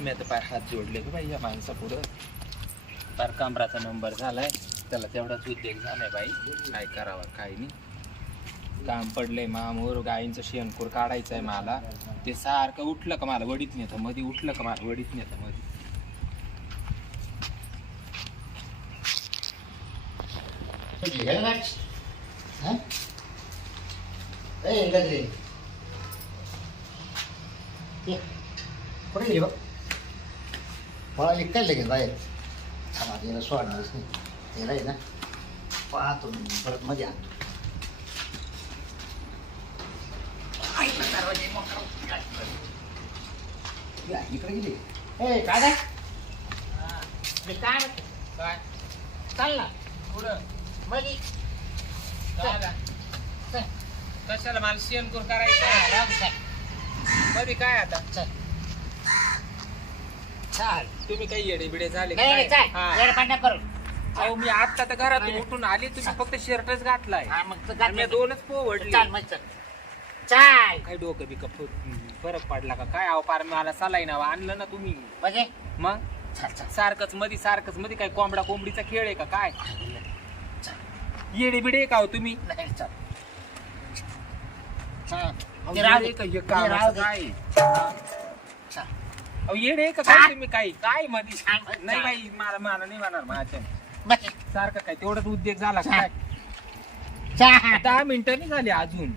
मी आता पाय हात जोडले का बाई या माणसा पुढं पार कामराचा नंबर झालाय. त्याला तेवढाच उद्योग झालाय बाई. काय करावं काय नाही. काम पडलंय मामूर गायींचं शेणकूर काढायचं आहे मला. ते सारखं उठलं का मला वडीत नेतं मध्ये उठलं का मला वडीत नेतं मध्ये कुठे गेली बघ पळाली काय लगेच बाहेर थांबा तिला सोडणारच नाही तिला आहे ना पाहतो मी परत मध्ये आणतो इकडे गेली ए काय काय मी काय म्हणतो? काय चाल ना पुढं मध्ये चल. कशाला मला शेणकूर करायचं राहू चल. मध्ये काय आता चल चाल. तुम्ही काही येडे बिडे झाले नाही? चल. हा. अहो मी आता तर घरातून नाही. उठून आली तुम्ही फक्त शर्टच घातलाय. हा मी दोनच पोवडली. काय डोकं फुट फरक पडला का? काय अहो पार मला सलाई नाव आणलं ना तुम्ही. म्हणजे? मग? चल चल. सारखंच मध्ये सारखंच मध्ये काय कोंबडा कोंबडीचा खेळ आहे का? काय? येडे बिडे का हो तुम्ही? नाही चल. हा. अहो, येडे. का? हे. काय? चल. अहो येडे आहे का. काय तुम्ही काय काय मध्ये नाही. बाई मला मला नाही म्हणणार माझ्या बस. सारखं काय? तेवढाच उद्योग झाला का. काय. दहा मिनिटं नाही झाली अजून.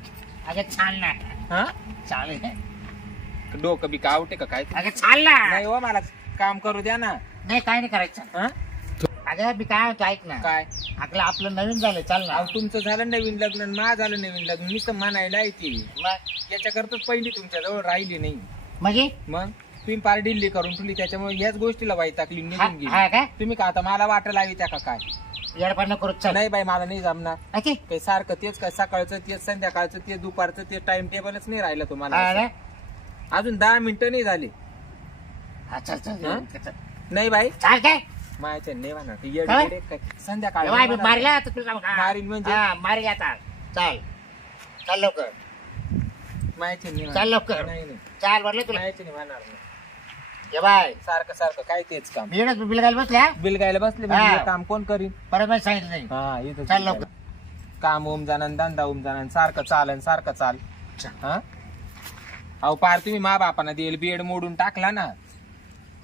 अगं चाल ना हा? चालेल डोकं बी आवटे का काय? अगं चाल ना नाही हो मला काम करू द्या ना. नाही काय नाही करायचं हा? अगं मी काय? म्हणतो ऐक ना काय आपलं आपलं नवीन झालं चाल ना अहो तुमचं झालं नवीन लग्न आणि माझं झालं नवीन लग्न. मी तर म्हणायला येते मग? याच्याकरताच पहिली तुमच्या जवळ राहिली नाही. म्हणजे? मग? तुम्ही पार डिल्ली करून ठेवली त्याच्यामुळे याच गोष्टीला वाईट टाकली निघून हा गेली. तुम्ही का आता मला वाट लावी त्या का काय? येडपांना करू चल. नाही बाई मला नाही जमणार. ओके काही सारखं तेच काय सकाळचं तेच संध्याकाळचं तेच दुपारचं ते टाइम टेबलच नाही राहिलं हा तुम्हाला? अजून दहा मिनिटं नाही झाली. हा चल चल हा? चल. नाही बाई. चाल काय? मायाच्या नाही म्हणणार ते येडे काय? बिडे काय? संध्याकाळी एव्हा मी नाही म्हणणार. मारला आता तुला म्हणजे? हा, मारील आता. चाल. चाल लवकर. मायाच्या नाही चाल. लवकर. नाही नाही. चाल म्हटलं तुला. मायाच्या नाही म्हणणार नाही. ये बाय. सारखं सारखं काय तेच काम. मी येणं बिल घाल बसल्या. बिल गायला बसले हा. म्हणजे हे काम कोण करीन? परत मला सांगितलं नाही. हा इथं चाल लवकर. काम ओम धंदा ओम सारखं चालन सारखं चाल. हा? अहो पार तुम्ही मा बापाना देईल बेड मोडून टाकला ना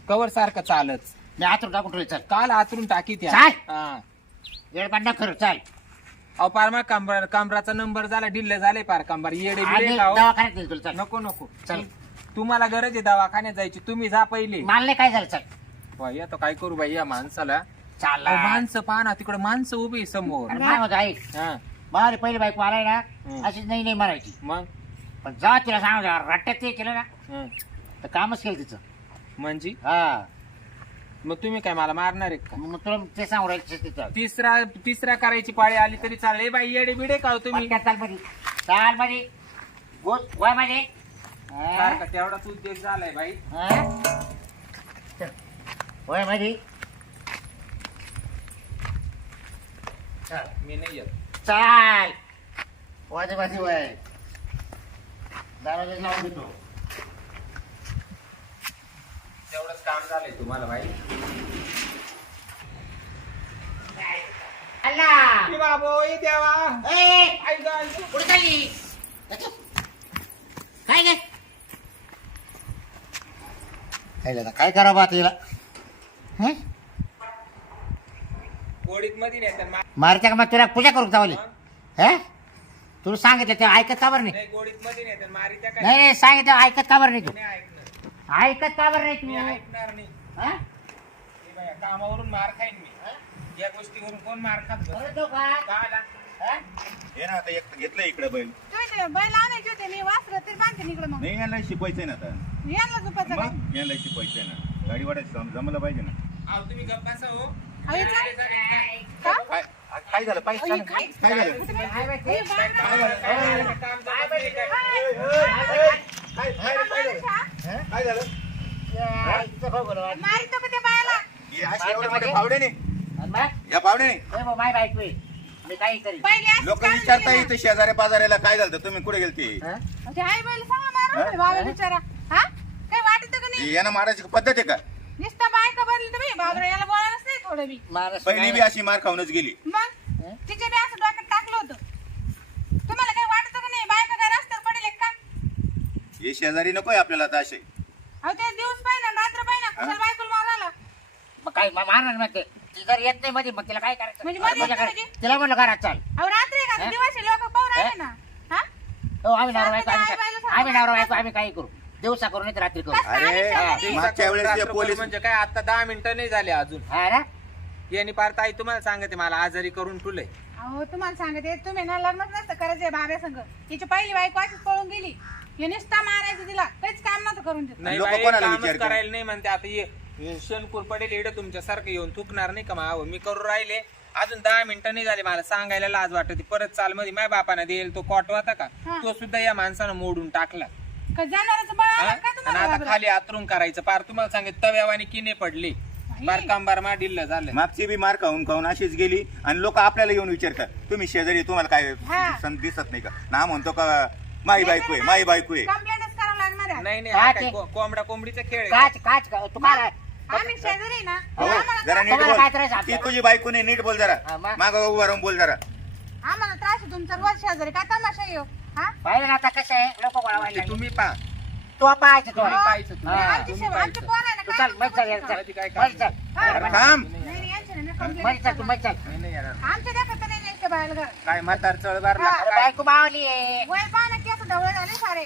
कवर सारखं चालच. मी आतून टाकून ठेवले चल. काल आतरून टाकी त्या. चाल. हा. येडपांना खरं चाल. अहो पार मग कांबर कांबराचा नंबर झाला डिल्ले झाले पार कांबर येडे आणि बिडे का हो? दवाखान्यात नेलं तुला चल. नको नको. चल. तुम्हाला गरज आहे दवाखान्यात जायची. तुम्ही जा पहिले. मला नाही काय झालं चल. वा, या तो काय करू बाई या माणसाला? चाल माणसं पहा ना तिकडे माणसं उभी आहे समोर. अरे काय होतं हा. मारे पहिले बाईक माराय ना हम्म. अशीच नाही नाही मारायची मग? पण जा तिला सांग रट्ट्यात ते केलं ना हं. तर कामच केलं तिचं. म्हणजे? हा. मग तुम्ही काय मला मारणार आहे का? मग तुला ते सांगू राहायचं तिचं तिसरा तिसरा करायची पाळी आली तरी चालेल. ए बाई येडे बिडे का हो तुम्ही. पटक्यात चाल मध्ये चाल मध्ये गोल वयमध्ये? सारखा तेवढाच उद्योग झालाय बाई. हा? मध्ये चल. मी नाही येत. चाल. वाजे वाजे वय. दरवाजा लावून देतो तेवढंच काम झालंय तुम्हाला बाई. अल्ला. बाबो देवा. ए आई गं, कुठे चालली काय काय काय करा बा तिला हं? गोडीत मध्ये नाही तर मा- मारत्या का मग तुला? पूजा करू जावली? हे? तुला सांगितलं ते ऐकत का बरं नाही? नाही गोडीत मध्ये नाही तर मारी त्या काय? नाही नाही सांगितलं ऐकत का बरं नाही तू? नाही ऐकणार. ऐकत का बरं नाही मी तू ऐकणार नाही. हं? हे कामावरून मार खाईन मी. या गोष्टीवरून कोण मार खात बस? बरं तो का? का आला? हं? हे ना आता एक घेतलं इकडे बैल. बैल आणायचे होते मी वासरं तरी बांधते इकडे मग नाही यायला शिकवायचंय ना आता यांना झोपायचं काय मग यायला शिकवायचंय ना गाडी वाढायचं जमलं पाहिजे ना अहो, तुम्ही गप्प बसा हो अहो, हे काय? का? काय काय झालं पाहिजे अहो, हे काय? काय झालं काय? हे बांधणं. काय झालं? काय झालं? काम जमत नाही काय? काय काय काय झालं हा? काय झालं या, इथं बघ बरं. मारितो का त्या बायाला हे असे एवढे मोठे पावडे नाही आणि मग? या पावडे नाही मी काही करीन. पहिले असंच लोक काढून विचारता दिलं. इथे शेजाऱ्या पाजाऱ्याला काय झालं तुम्ही कुठे गेलते? हं? ते आई बैल सांगा मारून हा? बाबा बिचारा हा? काय वाटत का नाही? यानं मारायची पद्धत आहे का? नुसता बायका बनली तुम्ही? बाबरा याला बोलायलाच नाही थोडं बी. माणूस पहिली बी अशी मार खाऊनच गेली. मग? तिच्या बी असं डोक्यात टाकलं होतं. तुम्हाला काही वाटत का नाही? बायका काय रस्त्यावर पडेल का? हे शेजारी नकोय आपल्याला आता असे. अहो ते दिवस पाहिजे रात्र पाहिजे कुशाल बायकोला मारायला? मग काय मा- मारणार मग ते? ती जर येत नाही मध्ये मग तिला काय करायचं? म्हणजे मध्ये म्हणजे? तिला म्हणलं घरात चाल. अहो रात्री का हा? दिवस लोक ना हा? हो आम्ही नवरा बायको आम्ही काय- आम्ही नवरा बायको आम्ही काही करू? दिवसा करू नाही तर रात्री करू. अरे? मागच्या वेळेस पोलीस म्हणजे काय? आता दहा मिनिटं नाही झाले अजून. हा ना? यांनी पार ताई तुम्हाला सांगते मला आजारी करून ठुलय अहो तुम्हाला सांगते तुम्ही ना लग्नच नसतं करायचं बाब्या संग. तिची पहिली बायको अशीच पळून गेली. हे नुसता मारायचं तिला. काहीच काम नव्हतं करून देत. नाही लोकं बाई, कोणाला कामच विचारतात? करायला नाही म्हणते. आता ये हे शेणकूर पडेल इकडे तुमच्या सारखं येऊन थुकणार नाही का माव मी करू राहिले. अजून दहा मिनिटं नाही झाले मला सांगायला लाज वाटत. परत चाल मध्ये माझ्या बापाने देईल तो कॉट होता का? हा. तो सुद्धा या माणसानं मोडून टाकला. का जनावरांचं बळ हा? आलं का आणि तुम्हाला आता बाबरा? खाली आतरून करायचं. पार तुम्हाला सांगितलं तव्यावानी किने पडली. पार कांबार मा डिल्ल झालं. मागची बी मार खाऊन खाऊन अशीच गेली. आणि लोक आपल्याला येऊन विचारतात तुम्ही शेजारी तुम्हाला काय हा. सं- दिसत नाही का? ना म्हणतो का माई बायको आहे माई बायको आहे. कंप्लेंटच करावं लागणार आहे. नाही नाही हा काय? को- कोंबडा कोंबडीचा खेळ आहे. काच काच का- तू काय आम्ही शेजारी ना हो आम्हाला जरा नीट तुम्हाला काय बोल त्रास आहे ती आपल्याला? तुझी नीट बोल जरा. हा, मग? माग उभा राहून बोल जरा. आम्हाला त्रास आहे तुमचा रोज शेजारी. काय तमाशा येऊ हा? पाहिलं ना आता कसं आहे? लोक गोळा ते व्हायला तुम्ही पा तो पाहायचं तो. तुम्ही पाहायचं तुम्ही. हा. आमची तुम्ही शेव- आमचे पाहायचं. पोर आहे ना तू काय चल मग काय मग चल. अरे थांब. नाही, यांचे नाही, मग complaint चल तू मग चल. नाही, नाही येणार. आमच्या देखत नाही नाही इतकं बाहेर घर. काय म्हातार चळबार हा. अरे बायको मावली आहे. वय पाहा ना केस ढवळे झाले सारे.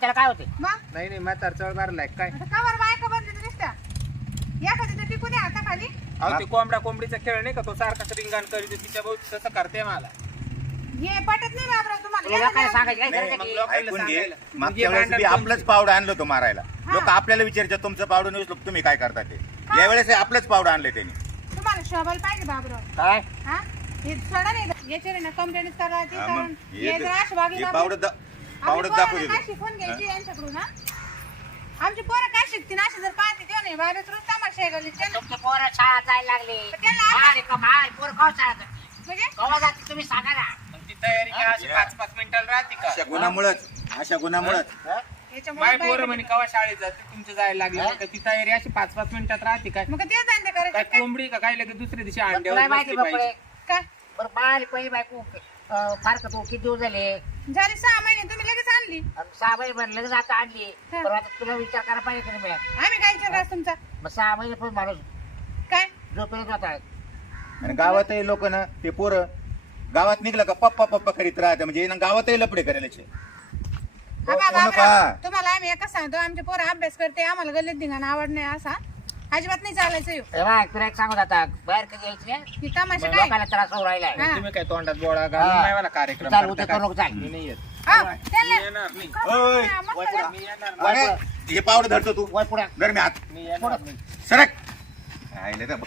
त्याला काय होते? मग? नाही नाही म्हातार चळबारला काय? आता कवर बायका एखादी तर टिकू द्या आता खाली. अहो ते कोंबडा कोंबडीचा खेळ नाही का? तो सारखा रिंगाण करीत तिच्या भाऊ तसं करते मला. हे पटत नाही बाबरा तुम्हाला तुला काय या सांगायचं काय नाही, गरज मग आहे? लोकांना ऐकून घे. सांगायला. मागच्या वेळेस बी भांडण आपलंच पावडं आणलं होतं मारायला. लोक आपल्याला विचारतात तुमचं पावडं नसलो तुम्ही काय करता ते? यावेळेस हे आपलंच पावडं आणले त्यांनी. तुम्हाला शोभायला पाहिजे बाबरा. काय? हा? हे सोडा नाही. याच्यावर ना कंप्लेंट करा ते हा, करा मग हे हे जर अशी वागली हे ना पावडं पावडं आम्ही दाखवू पोरांना काय देतो शिकवून घ्यायची यांच्याकडून हा? आमची पोरं काय शिकतील अशी जर पाहते तेव्हा नाही बाबा रोज तमाशा आहे गल्लीत. त्यांना- तुमचे पोरं शाळा जायला लागले त्याला आता- पोरं खाऊ शाळा जाते. म्हणजे जाते तुम्ही सांगा ना मग ती तयारी काय अशी पाच पाच मिनिटाला राहते अशा का गुणामुळेच अशा गुणामुळेच याच्यामुळे माय बाहेर- पोरं म्हणे कवा शाळेत जाते तुमच्या जायला लागले का ती तयारी अशी पाच पाच मिनिटात राहते काय मग ते धंदे काय करायचे? कोंबडी का काय लगेच दुसऱ्या दिवशी तुला अंड्यावर माहिती बसली बकडे पाहिजे काय बरं बाळ पहिली बायको अं, फार का तू किती दिवस झाले झाली सहा महिने तुम्ही लगेच आणली? आणि सहा महिने भर लगेच आता आणली. हा. पण आता तुला विचार करायला पाहिजे बे? आम्ही काय विचार तुमचा? मग सहा महिने पण माणूस काय? झोपेल होता आणि गावातही लोक ना ते पोरं गावात निघलं का पप्पा पप्पा करीत राहते म्हणजे ना गावातही लपडे करायला हा बा? तुम्हाला आम्ही एकच सांगतो आमचे पोरं अभ्यास करते आम्हाला गल्लीत धिंगाणा आवड नाही असा. अजिबात नाही चालायचं ए बाय तुला एक सांगत आता बाहेर कधी यायची नाही ही तमाशा मग काय? लोकांना त्रास होऊ राहिलाय. हा. तुम्ही काय तोंडात बोळा घालून हा. नाही मला कार्यक्रम चाल करता उद्या काय? करू नको चाल. मी नाही येत. हा, हे पावडं धरतो तू. धर मी हात. सरक. राहिलं तर बघ.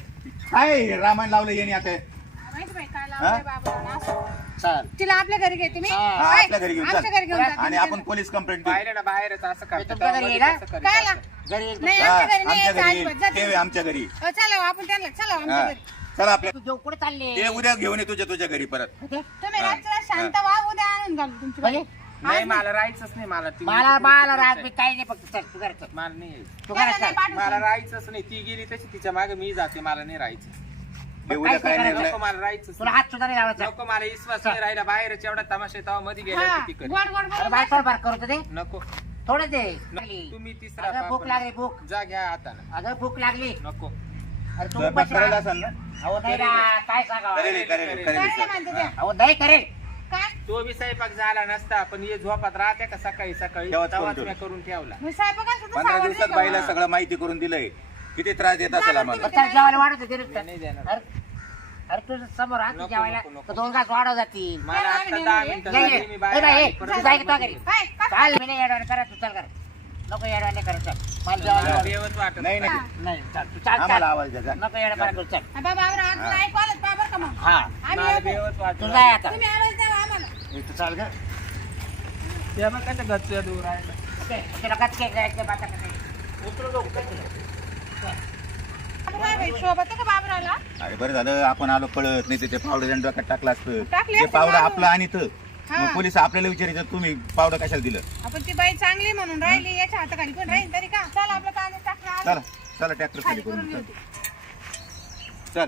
काय रामायण लावलं येणे आता? तिला आपल्या घरी घेते मी हा? आपल्या घरी घेऊन आमच्या. घरी घेऊन जाते आणि आपण. पोलीस कंप्लेंट बाहेर ना बाहेरच असं घरी हा, आमच्या घरी आमच्या घरी. आमच्या अ, चला हो, आपण त्यांना चला आमच्या हा. घरी. चल आपल्या तू कुठे चालले? ते उद्या घेऊन ये तुझ्या तुझ्या घरी परत. तुम्ही हा. रात्री शांत व्हा उद्या आणून घालू तुमची म्हणजे? बाई. नाही. मला राहायचंच नाही मला ती मला मला राहत मी काही नाही फक्त चल तू घरात चल. मला नाही यायचं. तू त्याला घरात नाही चल. पाठवू मला. राहायचंच नाही. ती गेली तशी तिच्यामागे मी जाते मला नाही राहायचं. ते उद्या काय काय निर्णय नको मला राहायचंच तुला नाही. हात सुद्धा नाही लावायचा. नको मला विश्वास नाही राहिला. बाहेरच एवढा तमाशा तेव्हा मध्ये गेला हा, किती करी गोड गोड अरे बोलून बाय थोडं फार करू दे नको. थोडं दे. तुम्ही तिसरा अगं भूक पापड. लागली भूक. जा घ्या आता अगं भूक लागली. नको. अरे तू स्वयंपाक उपाशी करायला राहा. असेल ना अहो नाही ना काय सांगावं करेल करेल काय करेल नाही म्हणते त्या? अहो नाही करेल काय तो बी स्वयंपाक झाला नसता पण हे झोपात राहते का सकाळी सकाळी तेव्हाच करून तेव्हाच. मी करून ठेवला मी स्वयंपाकाला सुद्धा पंधरा सावरली दिवसात का? बाईला सगळं माहिती करून दिलंय किती त्रास देत असेल आम्हाला जेवायला होते नाही देणार. अरे अरे तुझं समोर हात नको, जेवायला नको, नको. तर दोन घास वाढव जातील मला आता दहा मिनिटं झाली, नाही. मी बाहेर आली, परत घरी? काय? काय? नाही येडवाने करा तू चल कर नको येडवाने करा चल. मला मला जेवायला बेवच वाटत नाही होतं. नाही. नाही चल. तू चाल आम्हाला चाल. आवाज द्या जा. नको येडवाने करू चल. बाबा आवरा, आज हा. ऐकू आलं का बरं का मग? हा. आम्ही मला येतो. बेवच वाटत तू जाय आता. तुम्ही आवाज द्या आम्हाला. हे तू चाल का ते मग कसं गच्चूया दूर राहिलं. ओके, तुला कच केक जायचं बाता कसं उतरू नको कच बाबा, बाई, शोभत का बाबराला? अरे बरं झालं आपण आलो कळत नाही तर ते पावडं डोक्यात टाकलं असतं. टाकली ते असती पावडं मारून. आपलं आणि तर. मग पोलीस आपल्याला विचारायचं तुम्ही पावडं कशाला दिलं? आपण ती बाई चांगली म्हणून राहिली याच्या हाताखाली पण राहील तरी का? चला चला चला ट्रॅक्टर खाली करून चल.